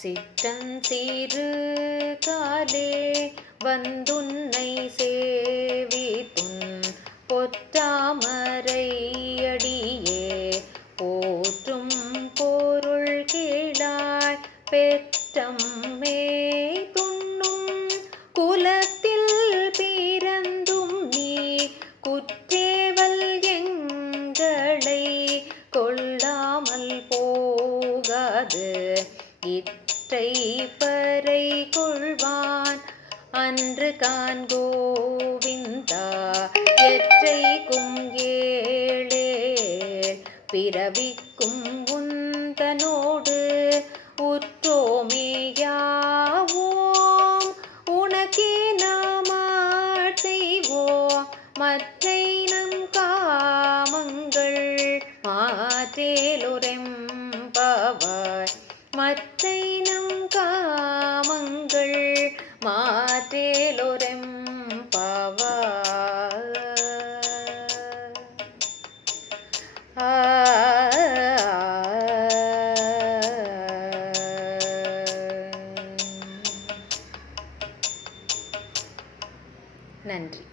சித்தன் சீரு காலே வந்துன்னை சேவித்துன் பொற்றாமரையடியே போற்றும் பொருள் கீழாய் பெற்றம்மே துண்ணும் குலத்தில் பிறந்தும் நீ குற்றேவல் எங்களை கொள்ளாமல் போகாது. இத் இற்றை பறை கொள்வான். அன்று கான் கோவிந்தா எற்றைக்கும் ஏழே. பிறவிக்கும் உந்தனோடு உற்றோமேயாவோம் உனக்கே நாமாட் செய்வோம். மற்றை நம் காமங்கள் மாற்றேலுரெம்பவாய் மற்றை நன்றி.